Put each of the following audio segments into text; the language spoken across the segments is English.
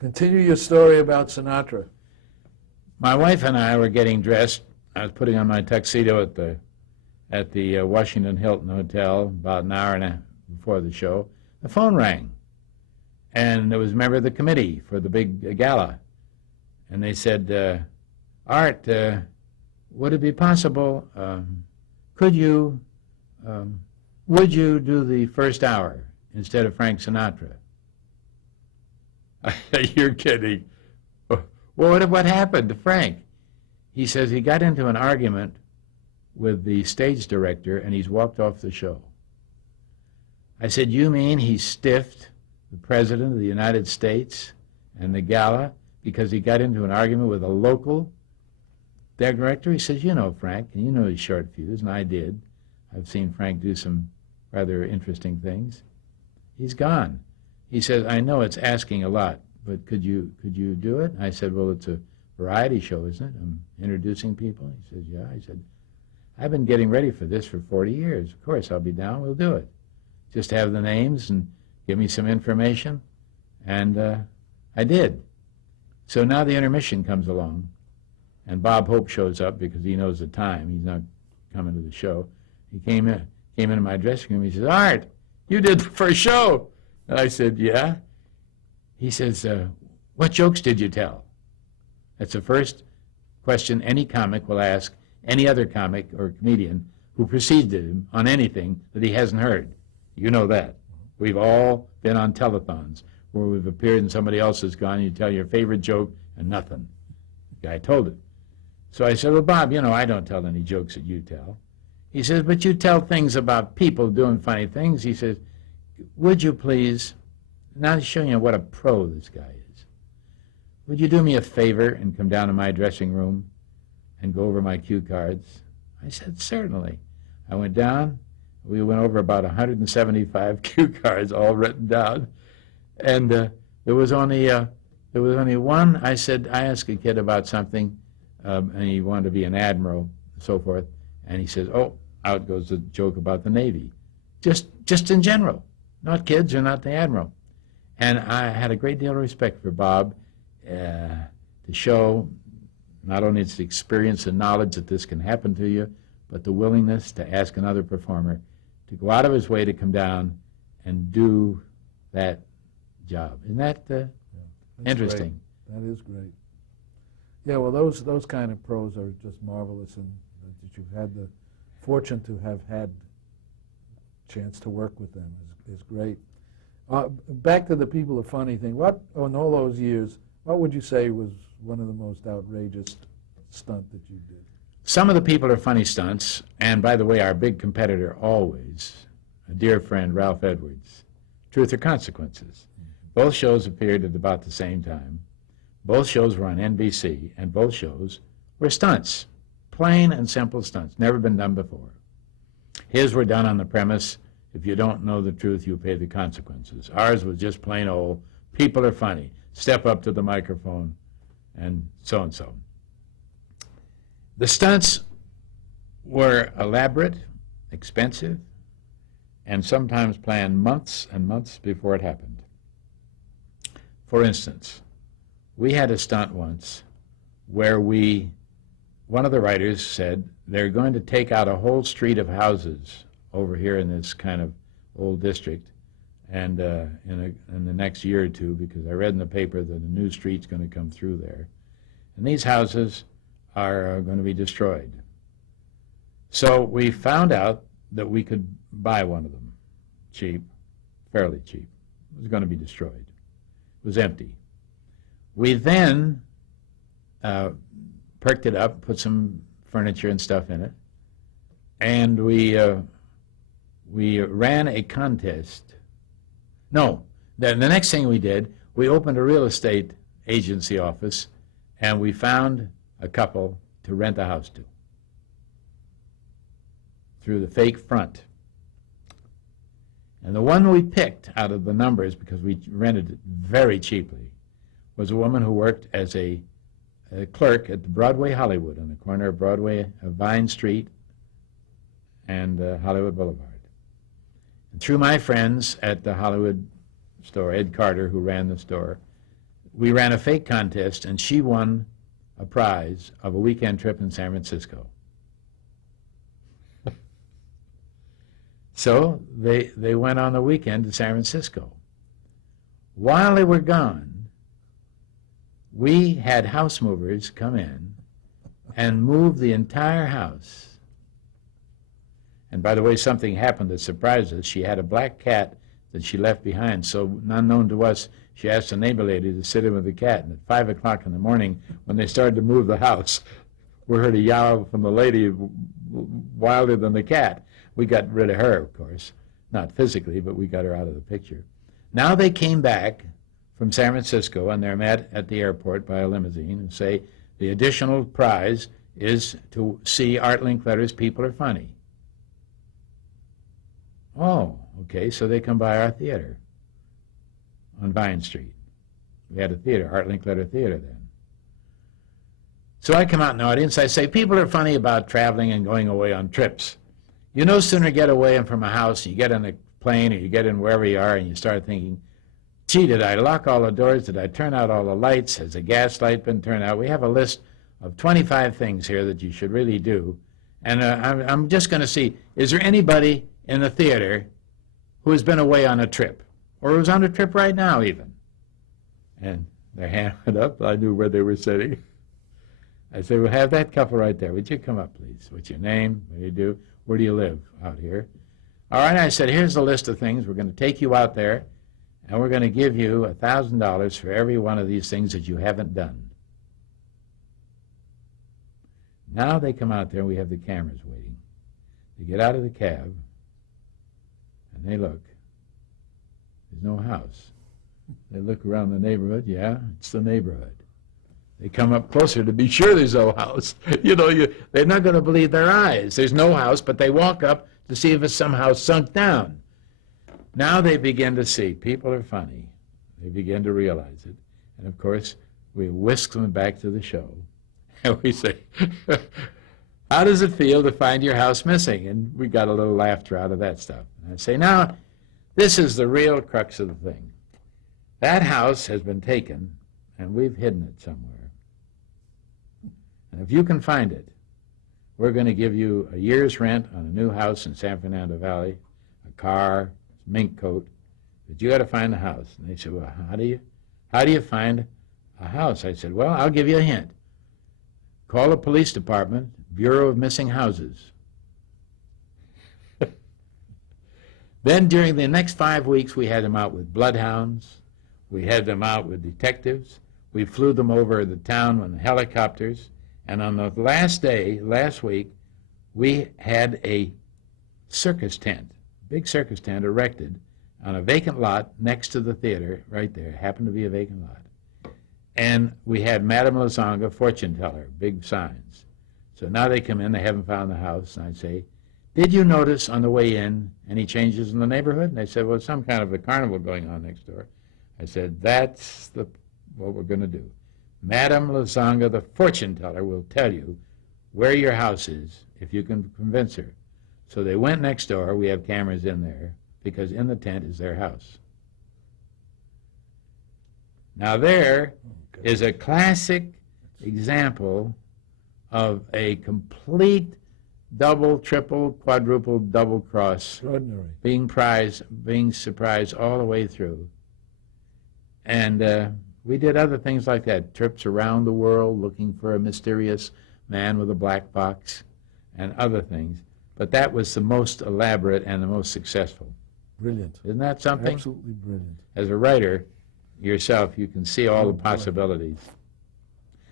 Continue your story about Sinatra. My wife and I were getting dressed. I was putting on my tuxedo at the Washington Hilton Hotel about an hour and a half before the show. The phone rang, and there was a member of the committee for the big gala. And they said, Art, would it be possible, would you do the first hour instead of Frank Sinatra? You're kidding. Well, what happened to Frank? He says he got into an argument with the stage director and he's walked off the show. I said, you mean he stiffed the President of the United States and the gala because he got into an argument with a local director? He says, you know Frank, and you know his short fuse, and I did. I've seen Frank do some rather interesting things. He's gone. He says, I know it's asking a lot, but could you do it? I said, well, it's a variety show, isn't it? I'm introducing people. He says, yeah. I said, I've been getting ready for this for 40 years. Of course, I'll be down. We'll do it. Just have the names and give me some information. And I did. So now the intermission comes along, and Bob Hope shows up because he knows the time. He's not coming to the show. He came into my dressing room. He says, Art, you did the first show. And I said, yeah. He says, what jokes did you tell? That's the first question any comic will ask any other comic or comedian who preceded him on anything that he hasn't heard. You know that. We've all been on telethons where we've appeared and somebody else has gone and you tell your favorite joke and nothing. The guy told it. So I said, well, Bob, you know, I don't tell any jokes that you tell. He says, but you tell things about people doing funny things. He says, would you please, now he's showing you what a pro this guy is. Would you do me a favor and come down to my dressing room and go over my cue cards? I said, certainly. I went down. We went over about 175 cue cards, all written down. And there was only one. I asked a kid about something, and he wanted to be an admiral, and so forth. And he says, oh, out goes the joke about the Navy. Just in general, not kids or not the admiral. And I had a great deal of respect for Bob to show not only its experience and knowledge that this can happen to you, but the willingness to ask another performer to go out of his way to come down and do that job. Isn't that interesting? Great. That is great. Yeah, well, those kind of pros are just marvelous, and that you've had the fortune to have had a chance to work with them is great. Back to the people are funny thing. What, in all those years, what would you say was one of the most outrageous stunt that you did? Some of the people are funny stunts, and by the way, our big competitor always, a dear friend, Ralph Edwards, Truth or Consequences. Both shows appeared at about the same time. Both shows were on NBC, and both shows were stunts, plain and simple stunts, never been done before. His were done on the premise, if you don't know the truth, you pay the consequences. Ours was just plain old, people are funny, step up to the microphone, and so. The stunts were elaborate, expensive, and sometimes planned months and months before it happened. For instance, we had a stunt once where one of the writers said, they're going to take out a whole street of houses over here in this kind of old district and in the next year or two, because I read in the paper that a new street's going to come through there. And these houses are going to be destroyed. So we found out that we could buy one of them, cheap, fairly cheap. It was going to be destroyed. It was empty. We then perked it up, put some furniture and stuff in it, and we ran a contest. No, the next thing we did, we opened a real estate agency office, and we found a couple to rent a house to through the fake front. And the one we picked out of the numbers, because we rented it very cheaply, was a woman who worked as a clerk at the Broadway Hollywood on the corner of Broadway, Vine Street, and Hollywood Boulevard. And through my friends at the Hollywood store, Ed Carter, who ran the store, we ran a fake contest, and she won a prize of a weekend trip in San Francisco. So they went on the weekend to San Francisco. While they were gone, we had house movers come in and move the entire house. And by the way, something happened that surprised us. She had a black cat that she left behind, so unknown to us, she asked a neighbor lady to sit in with the cat. And at 5 o'clock in the morning, when they started to move the house, we heard a yowl from the lady wilder than the cat. We got rid of her, of course. Not physically, but we got her out of the picture. Now they came back from San Francisco, and they're met at the airport by a limousine and say, the additional prize is to see Art Linkletter's People Are Funny. Oh, okay, so they come by our theater on Vine Street. We had a theater, Art Linkletter Theater then. So I come out in the audience, I say, people are funny about traveling and going away on trips. You no sooner get away from a house, you get in a plane or you get in wherever you are and you start thinking, gee, did I lock all the doors? Did I turn out all the lights? Has the gas light been turned out? We have a list of 25 things here that you should really do. And I'm just going to see, is there anybody in the theater who has been away on a trip, or who's on a trip right now even? And their hand went up. I knew where they were sitting. I said, well, have that couple right there. Would you come up, please? What's your name? What do you do? Where do you live out here? All right, I said, here's the list of things. We're going to take you out there, and we're going to give you $1,000 for every one of these things that you haven't done. Now they come out there, and we have the cameras waiting. They get out of the cab, and they look. There's no house. They look around the neighborhood. Yeah, it's the neighborhood. They come up closer to be sure there's no house. They're not going to believe their eyes. There's no house, but they walk up to see if it's somehow sunk down. Now they begin to see people are funny. They begin to realize it. And, of course, we whisk them back to the show. And we say, how does it feel to find your house missing? And we got a little laughter out of that stuff. And I say, now, this is the real crux of the thing. That house has been taken, and we've hidden it somewhere. And if you can find it, we're going to give you a year's rent on a new house in San Fernando Valley, a car, mink coat, but you got to find the house. And they said, well, how do you find a house? I said, well, I'll give you a hint. Call the police department, Bureau of Missing Houses. Then during the next 5 weeks, we had them out with bloodhounds. We had them out with detectives. We flew them over the town on helicopters. And on the last day, last week, we had a circus tent, big circus tent erected on a vacant lot next to the theater, right there. It happened to be a vacant lot. And we had Madame Lazanga, fortune teller, big signs. So now they come in, they haven't found the house, and I say, did you notice on the way in any changes in the neighborhood? And they said, well, some kind of a carnival going on next door. I said, that's what we're going to do. Madame Lazanga, the fortune teller, will tell you where your house is if you can convince her. So they went next door. We have cameras in there because in the tent is their house. Now there is a classic example of a complete double, triple, quadruple, double cross. Extraordinary. Being surprised all the way through. And we did other things like that, trips around the world looking for a mysterious man with a black box and other things. But that was the most elaborate and the most successful. Brilliant. Isn't that something? Absolutely brilliant. As a writer yourself, you can see all the possibilities.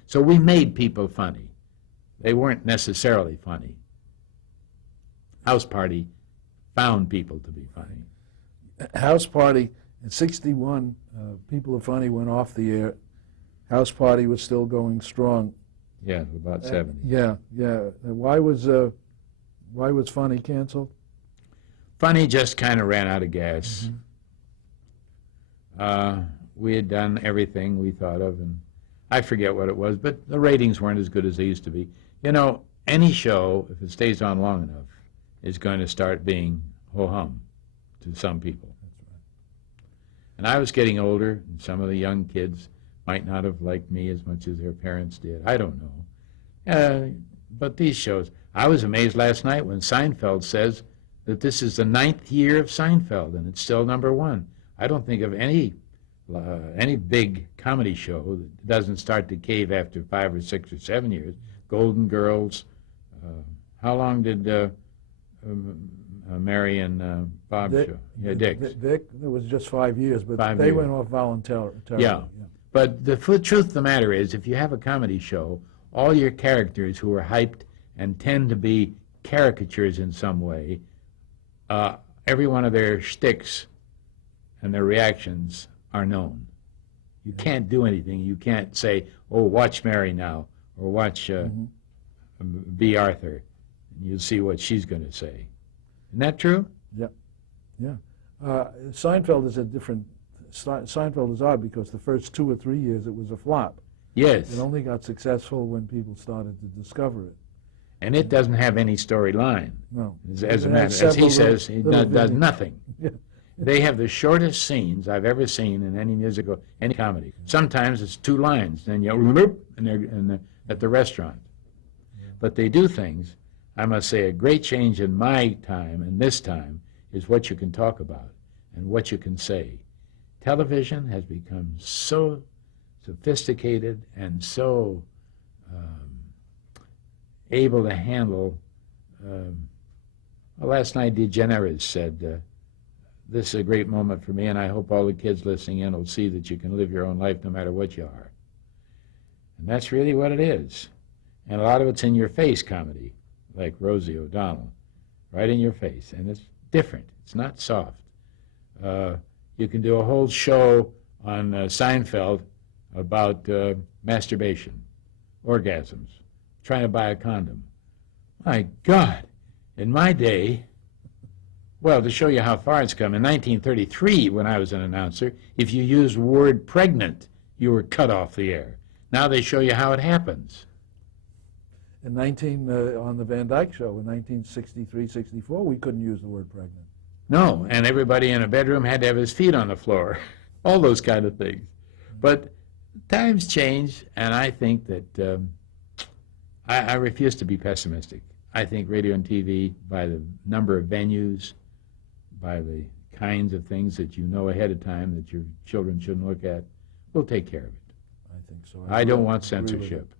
So we made people funny. They weren't necessarily funny. House Party found people to be funny. House Party, in 61, People Are Funny went off the air. House Party was still going strong. Yeah, about 70. Yeah. Why was Funny canceled? Funny just kind of ran out of gas. Mm-hmm. We had done everything we thought of, and I forget what it was, but the ratings weren't as good as they used to be. Any show, if it stays on long enough, is going to start being ho-hum to some people. That's right. And I was getting older, and some of the young kids might not have liked me as much as their parents did. I don't know. But these shows, I was amazed last night when Seinfeld says that this is the 9th year of Seinfeld, and it's still #1. I don't think of any big comedy show that doesn't start to cave after 5 or 6 or 7 years. Golden Girls. How long did Mary and Bob show? Yeah, Dick's. Vic, it was just 5 years, but 5 they years. went off voluntarily. Yeah. But the truth of the matter is, if you have a comedy show, all your characters who are hyped and tend to be caricatures in some way, every one of their shticks and their reactions are known. You can't do anything. You can't say, oh, watch Mary now, or watch B. Arthur, and you'll see what she's going to say. Isn't that true? Yeah. Seinfeld is a different. Seinfeld is odd because the first 2 or 3 years it was a flop. Yes. It only got successful when people started to discover it. And it doesn't have any storyline. No. As a matter, as he says, it does nothing. Yeah. They have the shortest scenes I've ever seen in any musical, any comedy. Sometimes it's 2 lines, then you and they're at the restaurant. Yeah. But they do things. I must say, a great change in my time and this time is what you can talk about and what you can say. Television has become so sophisticated and so able to handle. Last night, DeGeneres said, this is a great moment for me, and I hope all the kids listening in will see that you can live your own life no matter what you are. And that's really what it is. And a lot of it's in your face comedy, like Rosie O'Donnell, right in your face. And it's different. It's not soft. You can do a whole show on Seinfeld about masturbation, orgasms, trying to buy a condom. My God, in my day, well, to show you how far it's come, in 1933, when I was an announcer, if you used the word pregnant, you were cut off the air. Now they show you how it happens. On the Van Dyke Show in 1963-64, we couldn't use the word pregnant. No, and everybody in a bedroom had to have his feet on the floor. All those kind of things. But times change, and I think that I refuse to be pessimistic. I think radio and TV, by the number of venues, by the kinds of things that you know ahead of time that your children shouldn't look at, will take care of it. I think so. I don't want censorship.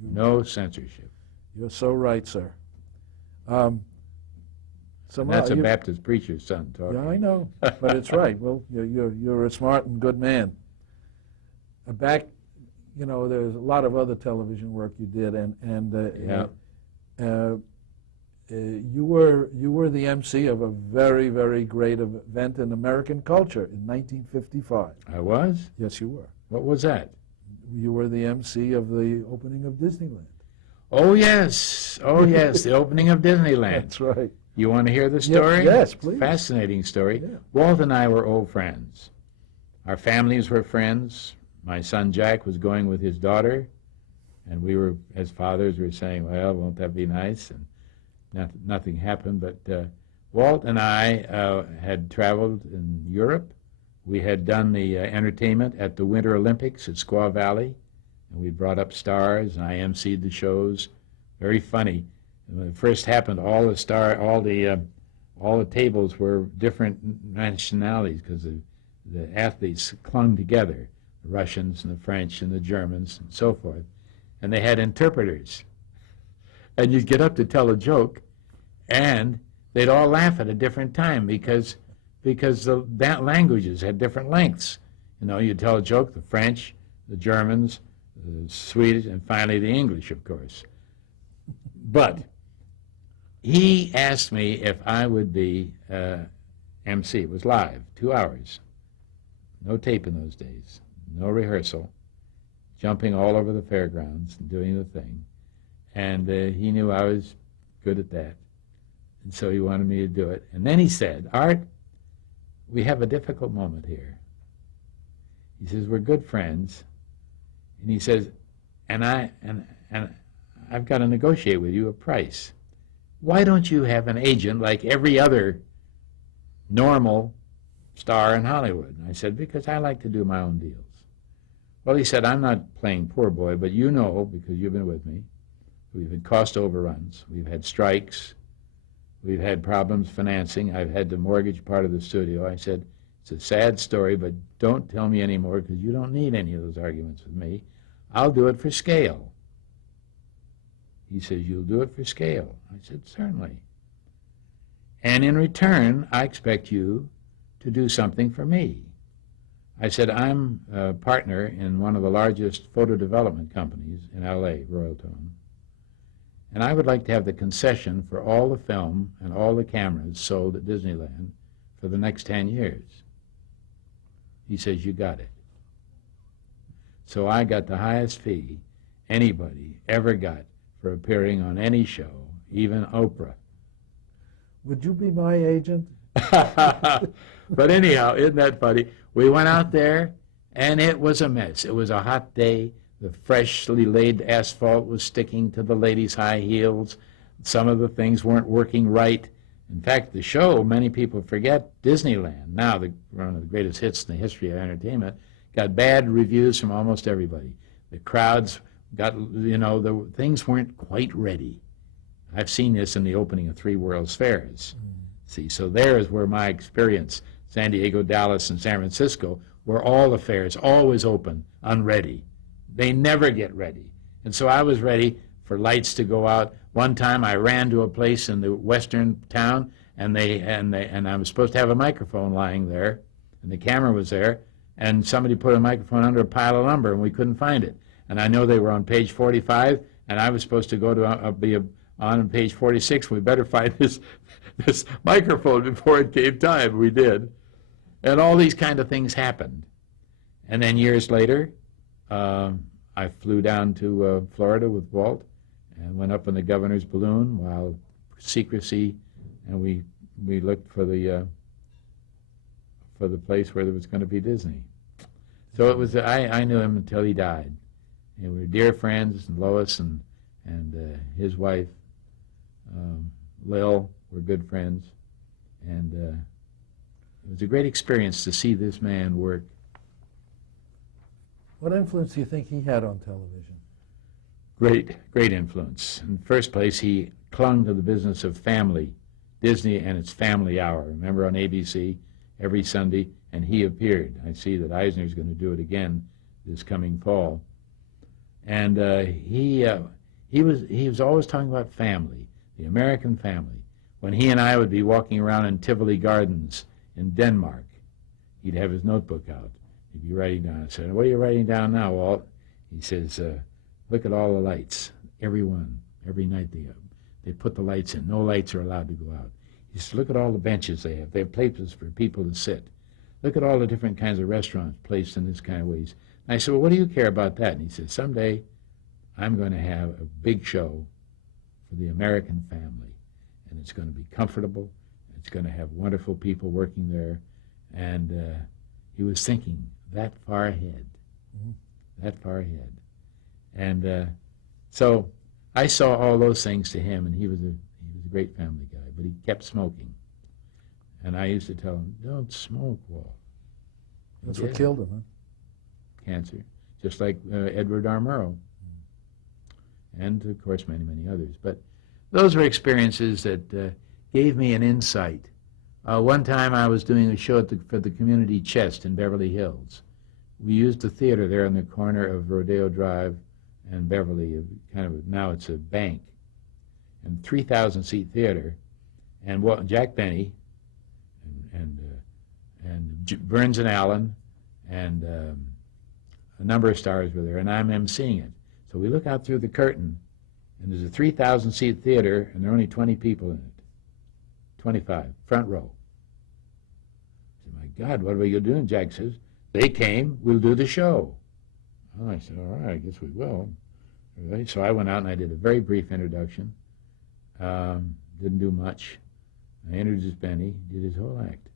No censorship. You're so right, sir. That's a Baptist preacher's son talking. Yeah, I know, but it's right. Well, you're a smart and good man. Back, there's a lot of other television work you did, you were the MC of a very, very great event in American culture in 1955. I was? Yes, you were. What was that? You were the MC of the opening of Disneyland. Oh, yes. Oh, yes, the opening of Disneyland. That's right. You want to hear the story? Yes, please. Fascinating story. Yeah. Walt and I were old friends. Our families were friends. My son Jack was going with his daughter, and we were, as fathers, we were saying, well, won't that be nice? And nothing happened, but Walt and I had traveled in Europe. We had done the entertainment at the Winter Olympics at Squaw Valley, and we brought up stars, and I emceed the shows. Very funny. And when it first happened, all the tables were different nationalities because the athletes clung together, the Russians and the French and the Germans and so forth, and they had interpreters. And you'd get up to tell a joke, and they'd all laugh at a different time because the languages had different lengths. You'd tell a joke, the French, the Germans, the Swedish, and finally the English, of course. But he asked me if I would be MC. It was live, 2 hours. No tape in those days, no rehearsal, jumping all over the fairgrounds and doing the thing. And he knew I was good at that. And so he wanted me to do it. And then he said, Art, we have a difficult moment here. He says, we're good friends. And he says, and I've got to negotiate with you a price. Why don't you have an agent like every other normal star in Hollywood? And I said, because I like to do my own deals. Well, he said, I'm not playing poor boy, but you know, because you've been with me, we've had cost overruns, we've had strikes, we've had problems financing, I've had to mortgage part of the studio. I said, it's a sad story, but don't tell me anymore because you don't need any of those arguments with me. I'll do it for scale. He says, you'll do it for scale. I said, certainly. And in return, I expect you to do something for me. I said, I'm a partner in one of the largest photo development companies in L.A., Royalton, and I would like to have the concession for all the film and all the cameras sold at Disneyland for the next 10 years. He says, you got it. So I got the highest fee anybody ever got for appearing on any show, even Oprah. Would you be my agent? But anyhow, isn't that funny? We went out there, and it was a mess. It was a hot day. The freshly laid asphalt was sticking to the ladies' high heels. Some of the things weren't working right. In fact, the show, many people forget, Disneyland, now one of the greatest hits in the history of entertainment, got bad reviews from almost everybody. The crowds got, the things weren't quite ready. I've seen this in the opening of 3 World's Fairs. See, so there is where my experience, San Diego, Dallas, and San Francisco, where all the fairs always open, unready. They never get ready. And so I was ready for lights to go out. One time I ran to a place in the western town, and I was supposed to have a microphone lying there, and the camera was there, and somebody put a microphone under a pile of lumber, and we couldn't find it. And I know they were on page 45, and I was supposed to go to be on page 46. We better find this microphone before it came time. We did. And all these kind of things happened. And then years later, I flew down to Florida with Walt and went up in the governor's balloon while secrecy, and we looked for the place where there was going to be Disney. So it was, I knew him until he died. And we were dear friends, and Lois and his wife, Lil, were good friends. And it was a great experience to see this man work. What influence do you think he had on television? Great influence. In the first place, he clung to the business of family, Disney and its Family Hour. Remember on ABC every Sunday, and he appeared. I see that Eisner's going to do it again this coming fall. And he was always talking about family, the American family. When he and I would be walking around in Tivoli Gardens in Denmark, he'd have his notebook out. He'd be writing down. I said, what are you writing down now, Walt? He says, look at all the lights, every one, every night they put the lights in. No lights are allowed to go out. He says, look at all the benches they have. They have places for people to sit. Look at all the different kinds of restaurants placed in this kind of ways. And I said, well, what do you care about that? And he said, someday I'm going to have a big show for the American family, and it's going to be comfortable. It's going to have wonderful people working there. And he was thinking that far ahead, that far ahead. And so I saw all those things to him, and he was a great family guy, but he kept smoking. And I used to tell him, don't smoke, Walt. That's what killed him, huh? Cancer, just like Edward R. Murrow, and of course many others. But those were experiences that gave me an insight. One time I was doing a show for the Community Chest in Beverly Hills. We used the theater there on the corner of Rodeo Drive and Beverly, now it's a bank, and 3,000-seat theater, and Jack Benny and Burns and Allen and a number of stars were there, and I'm emceeing it. So we look out through the curtain, and there's a 3,000-seat theater, and there are only 20 people in it. 25, front row. I said, my God, what are we going to do? And Jack says, they came, we'll do the show. Oh, I said, all right, I guess we will. Right. So I went out and I did a very brief introduction. Didn't do much. I introduced Benny, did his whole act.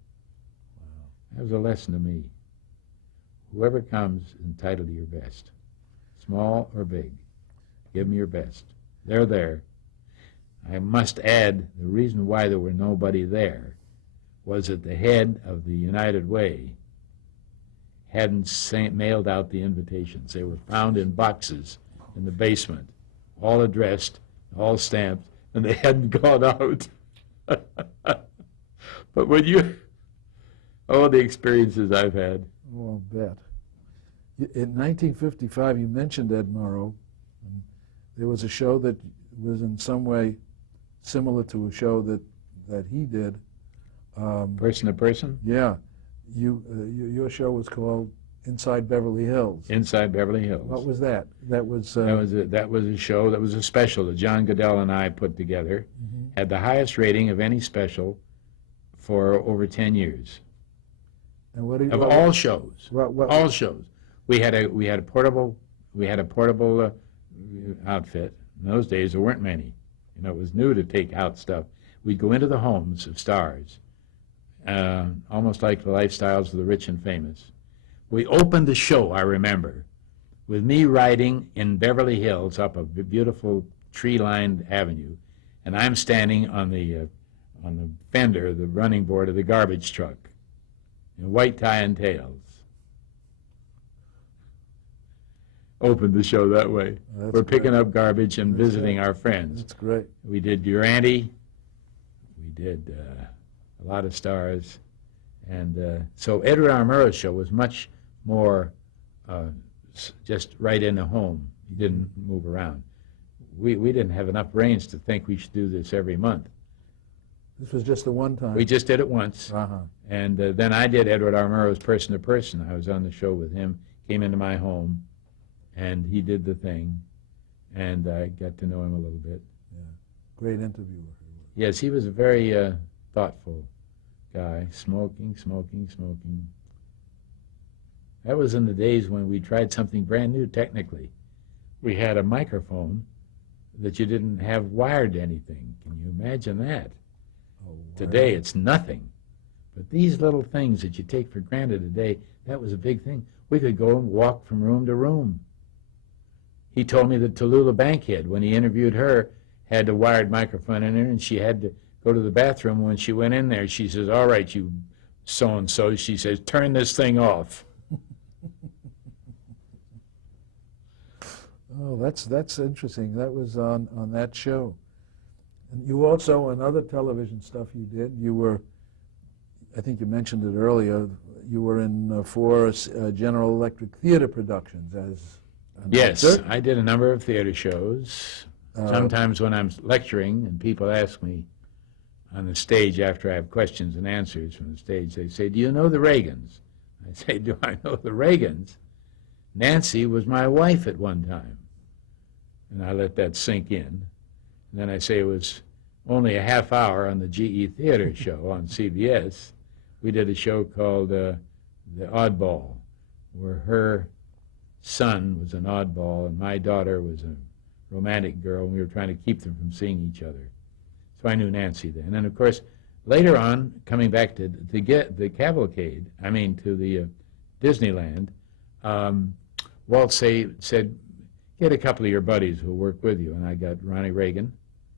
Wow. That was a lesson to me. Whoever comes, entitled to your best. Small or big, give them your best. They're there. I must add, the reason why there were nobody there was that the head of the United Way hadn't mailed out the invitations. They were found in boxes in the basement, all addressed, all stamped, and they hadn't gone out. But when you, oh, the experiences I've had. Oh, I'll bet. In 1955, you mentioned Ed Murrow. And there was a show that was in some way similar to a show that he did. Person to person? Yeah. Your show was called Inside Beverly Hills. Inside Beverly Hills. What was that? That was that was a show, that was a special that John Goodell and I put together. Had the highest rating of any special for over 10 years. And what did, Of what, all shows. what, All shows. We had a portable outfit. In those days there weren't many. You know, it was new to take out stuff. We'd go into the homes of stars, almost like the lifestyles of the rich and famous. We opened the show, I remember, with me riding in Beverly Hills up a beautiful tree-lined avenue, and I'm standing on the fender, the running board of the garbage truck, in white tie and tails. Opened the show that way. That's We're picking great. up garbage and That's visiting great. our friends. That's great. We did Durante. We did a lot of stars. And so Edward R. Murrow's show was much more just right in the home. He didn't move around. We didn't have enough brains to think we should do this every month. This was just the one time. We just did it once. Uh-huh. And then I did Edward R. Murrow's Person to Person. I was on the show with him, came into my home, and he did the thing. And I got to know him a little bit. Yeah. Great interviewer. Yes, he was a very thoughtful guy. Smoking. That was in the days when we tried something brand new technically. We had a microphone that you didn't have wired to anything. Can you imagine that? Oh, Today it's nothing. But these little things that you take for granted today, that was a big thing. We could go and walk from room to room. He told me that Tallulah Bankhead, when he interviewed her, had a wired microphone in her, and she had to go to the bathroom. When she went in there, she says, "All right, you so-and-so," she says, "turn this thing off." Oh, that's interesting. That was on that show. And you also, in other television stuff you did, you were, I think you mentioned it earlier, you were in 4 General Electric theater productions as an Yes, actor. I did a number of theater shows. Sometimes when I'm lecturing and people ask me on the stage after I have questions and answers from the stage, they say, "Do you know the Reagans?" I say, "Do I know the Reagans? Nancy was my wife at one time." And I let that sink in. And then I say it was only a half hour on the GE Theater show on CBS. We did a show called The Oddball, where her son was an oddball and my daughter was a romantic girl, and we were trying to keep them from seeing each other. So I knew Nancy then. And then, of course, later on, coming back to get the cavalcade, to the Disneyland, Walt said, "Get a couple of your buddies who'll work with you." And I got Ronnie Reagan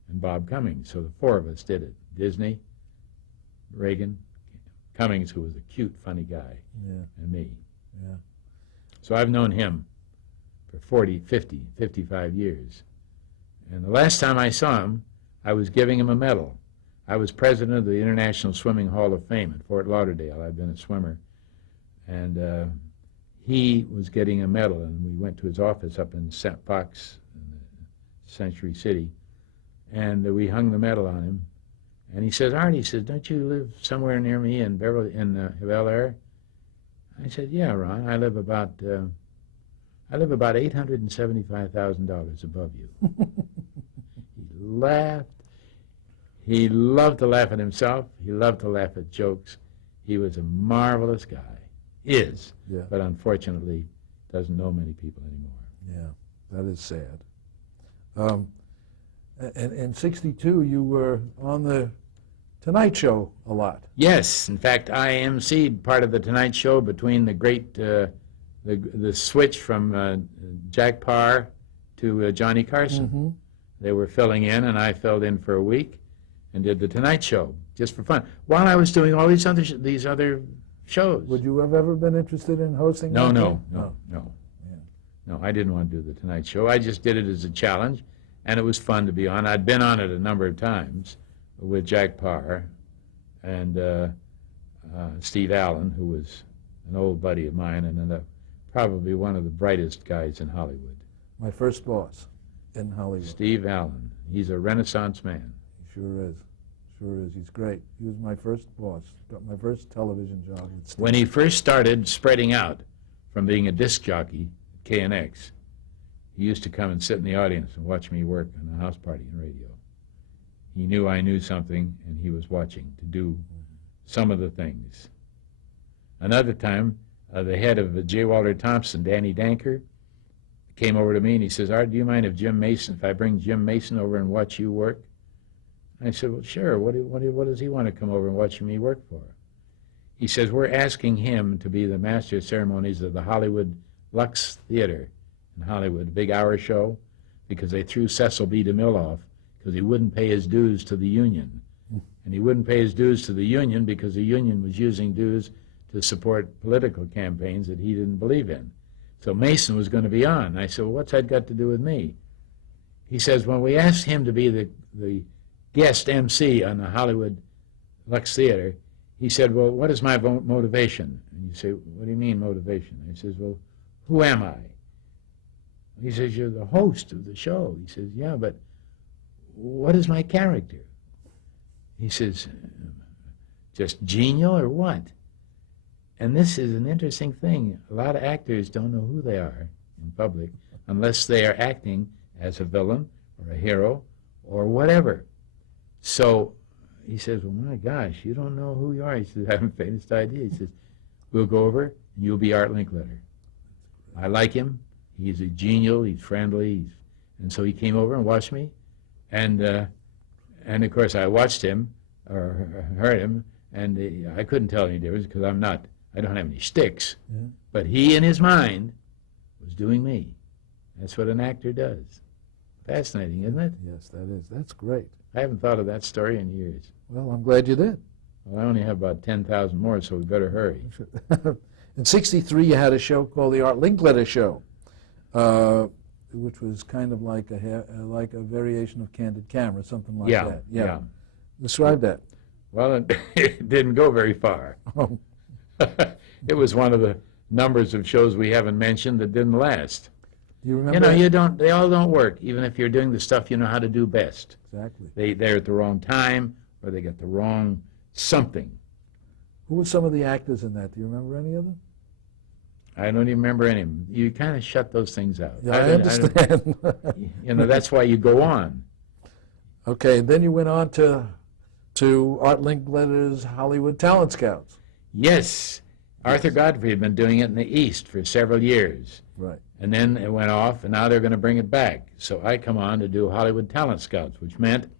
and Bob Cummings. So the 4 of us did it. Disney, Reagan, Cummings, who was a cute, funny guy, Yeah, and me. yeah. So I've known him for 40, 50, 55 years. And the last time I saw him, I was giving him a medal. I was president of the International Swimming Hall of Fame in Fort Lauderdale. I've been a swimmer. And he was getting a medal, and we went to his office up in St. Fox, in Century City, and we hung the medal on him. And he says, "Art," he says, "don't you live somewhere near me in Beverly, in Bel Air?" I said, "Yeah, Ron, I live about $875,000 above you." He laughed. He loved to laugh at himself. He loved to laugh at jokes. He was a marvelous guy. Is, Yeah. but unfortunately doesn't know many people anymore. Yeah, that is sad. And in '62, you were on the Tonight Show a lot. Yes, in fact, I emceed part of the Tonight Show between the great, the switch from Jack Parr to Johnny Carson. Mm-hmm. They were filling in, and I filled in for a week and did the Tonight Show just for fun. While I was doing all these other shows. Would you have ever been interested in hosting? No, that no, thing? no, no. Yeah. No, I didn't want to do the Tonight Show. I just did it as a challenge, and it was fun to be on. I'd been on it a number of times with Jack Parr and Steve Allen, who was an old buddy of mine and probably one of the brightest guys in Hollywood. My first boss in Hollywood. Steve Allen. He's a Renaissance man. He sure is. Sure is. He's great. He was my first boss. Got my first television job with Steve. When he first started spreading out from being a disc jockey at KNX, he used to come and sit in the audience and watch me work on a house party in radio. He knew I knew something, and he was watching to do some of the things. Another time, the head of J. Walter Thompson, Danny Danker, came over to me and he says, Art, do you mind if I bring Jim Mason over and watch you work? I said, well, sure. What does he want to come over and watch me work for? He says, we're asking him to be the master of ceremonies of the Hollywood Lux Theater in Hollywood, a big hour show, because they threw Cecil B. DeMille off because he wouldn't pay his dues to the union. And he wouldn't pay his dues to the union because the union was using dues to support political campaigns that he didn't believe in. So Mason was going to be on. I said, well, what's that got to do with me? He says, when we asked him to be the guest MC on the Hollywood Lux Theater, he said, well, what is my motivation? And you say, what do you mean motivation? He says, well, who am I? He says, you're the host of the show. He says, yeah, but what is my character? He says, just genial or what? And this is an interesting thing. A lot of actors don't know who they are in public unless they are acting as a villain or a hero or whatever. So he says, well, my gosh, you don't know who you are. He says, I haven't the faintest idea. He says, we'll go over and you'll be Art Linkletter. I like him. He's a genial. He's friendly. And so he came over and watched me. And of course, I watched him or heard him, and I couldn't tell any difference because I don't have any sticks. Yeah. But he, in his mind, was doing me. That's what an actor does. Fascinating, isn't it? Yes, that is. That's great. I haven't thought of that story in years. Well, I'm glad you did. Well, I only have about 10,000 more, so we better hurry. In '63, you had a show called the Art Linkletter Show, which was kind of like a variation of Candid Camera, something like that. Yeah. Describe that. Well, it didn't go very far. Oh. It was one of the numbers of shows we haven't mentioned that didn't last. Do you remember? They all don't work, even if you're doing the stuff you know how to do best. Exactly. They're at the wrong time, or they got the wrong something. Who were some of the actors in that? Do you remember any of them? I don't even remember any of them. You kind of shut those things out. Yeah, I understand. That's why you go on. Okay, then you went on to Art Linkletter's Hollywood Talent Scouts. Yes. Arthur Godfrey had been doing it in the East for several years. Right. And then it went off, and now they're going to bring it back. So I come on to do Hollywood Talent Scouts, which meant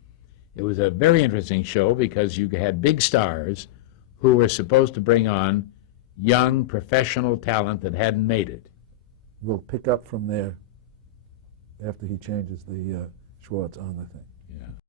it was a very interesting show because you had big stars who were supposed to bring on young professional talent that hadn't made it. We'll pick up from there after he changes the Schwartz on the thing. Yeah.